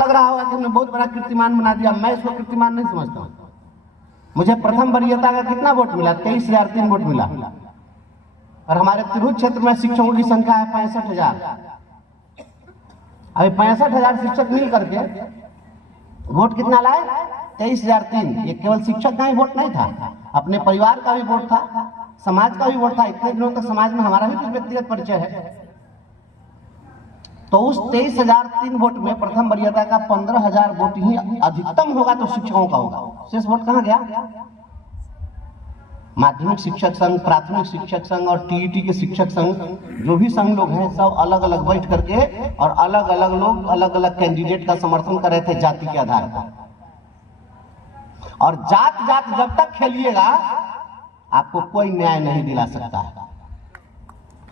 लग रहा होगा कि हमने बहुत बड़ा कीर्तिमान बना दिया। मैं इसको कीर्तिमान नहीं समझता हूं। मुझे प्रथम वरीयता का कितना वोट मिला? 23,003 वोट मिला। और हमारे तिरहुत क्षेत्र में शिक्षकों की संख्या है 65,000। अभी 65,000 शिक्षक मिल करके वोट कितना लाए? 23,003। ये केवल शिक्षक का ही वोट नहीं था, अपने परिवार का भी वोट था, समाज का भी वोट था। इतने दिनों तक समाज में हमारा भी कुछ व्यक्तिगत परिचय है। तो उस 23,003 वोट में प्रथम वरीयता का 15,000 वोट ही अधिकतम होगा तो शिक्षकों का होगा। शेष वोट कहां गया? माध्यमिक शिक्षक संघ, प्राथमिक शिक्षक संघ और टीईटी के शिक्षक संघ, जो भी संघ लोग हैं, सब अलग अलग बैठ करके और अलग अलग लोग अलग अलग कैंडिडेट का समर्थन कर रहे थे जाति के आधार पर। और जात जात जब तक खेलिएगा आपको कोई न्याय नहीं दिला सकता है।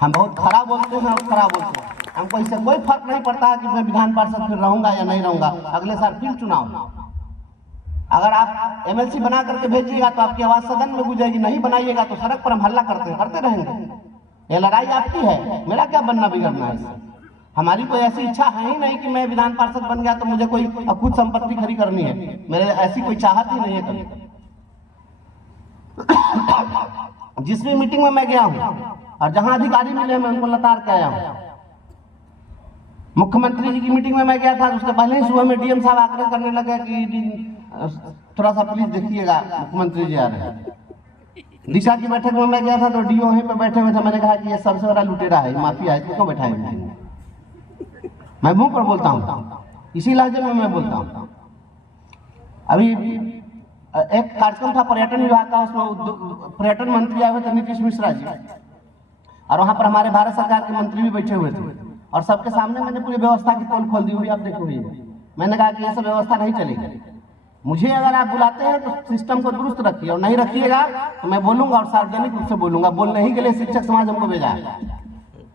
हम बहुत खरा बोलते हैं और खरा बोलते हैं, हमको इससे कोई फर्क नहीं पड़ता है कि मैं विधान पार्षद फिर रहूंगा या नहीं रहूंगा। अगले साल फिर चुनाव। अगर आप एमएलसी बना करके भेजिएगा तो आपकी आवाज सदन में गूंजेगी, नहीं बनाइएगा तो सड़क पर हम हल्ला करते रहेंगे। ये लड़ाई आपकी है, मेरा क्या बनना बिगड़ना है। हमारी कोई ऐसी इच्छा है ही नहीं कि मैं विधान पार्षद बन गया तो मुझे कोई खुद संपत्ति खड़ी करनी है। मेरे ऐसी कोई चाहत ही नहीं है कभी। जिस भी मीटिंग में मैं गया हूं और जहां अधिकारी मिले मैं उनको लताड़ के आया हूं। मुख्यमंत्री जी की मीटिंग में मैं गया था, उसके पहले ही सुबह में डीएम साहब आग्रह करने लगे कि थोड़ा सा प्लीज देखिएगा, मुख्यमंत्री जी आ रहे हैं। दिशा की बैठक में मैं गया था तो डीओ वहीं पे बैठे हुए थे। मैंने कहा कि ये सबसे बड़ा लुटेरा है, माफिया है, इसको क्यों बैठाए हुए? मैं मुंह पर बोलता हूँ, इसी लहजे में मैं बोलता हूँ। अभी एक कार्यक्रम था पर्यटन विभाग का, उसमें पर्यटन मंत्री आए हुए थे नीतीश मिश्रा जी, और वहां पर हमारे भारत सरकार के मंत्री भी बैठे हुए थे। और सबके सामने मैंने पूरी व्यवस्था की पोल खोल दी हुई, आप देखो हुई। मैंने कहा कि ये सब व्यवस्था नहीं चलेगी। मुझे अगर आप बुलाते हैं तो सिस्टम को दुरुस्त रखिए, और नहीं रखिएगा तो मैं बोलूंगा और सार्वजनिक रूप से बोलूंगा। बोलने ही के लिए शिक्षक समाज हमको भेजा है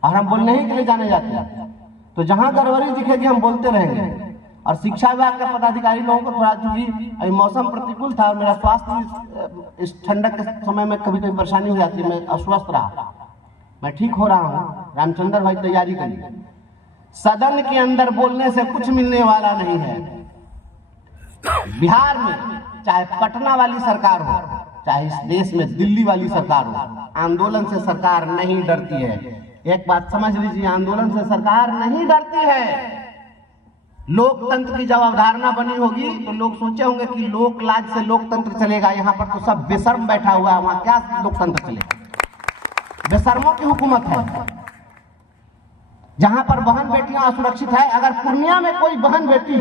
और हम बोलने ही के लिए जाने जाते हैं। तो जहां गड़बड़ी दिखेगी हम बोलते रहेंगे। और शिक्षा विभाग के पदाधिकारी लोगों को थोड़ा, चूंकि अभी मौसम प्रतिकूल था और मेरा स्वास्थ्य इस ठंडक के समय में कभी कभी परेशानी हो जाती है, मैं अस्वस्थ रहा। मैं ठीक हो रहा हूँ। रामचंद्र भाई तैयारी करिए। सदन के अंदर बोलने से कुछ मिलने वाला नहीं है। बिहार में चाहे पटना वाली सरकार हो, चाहे इस देश में दिल्ली वाली सरकार हो, आंदोलन से सरकार नहीं डरती है। एक बात समझ लीजिए, आंदोलन से सरकार नहीं डरती है। लोकतंत्र की जब अवधारणा बनी होगी तो लोग सोचे होंगे कि लोक लाज से लोकतंत्र चलेगा। यहाँ पर तो सब बेशर्म बैठा हुआ है, वहां क्या लोकतंत्र चलेगा? बेशर्मों की हुकूमत है। जहां पर बहन बेटियां असुरक्षित है, अगर पूर्णिया में कोई बहन बेटी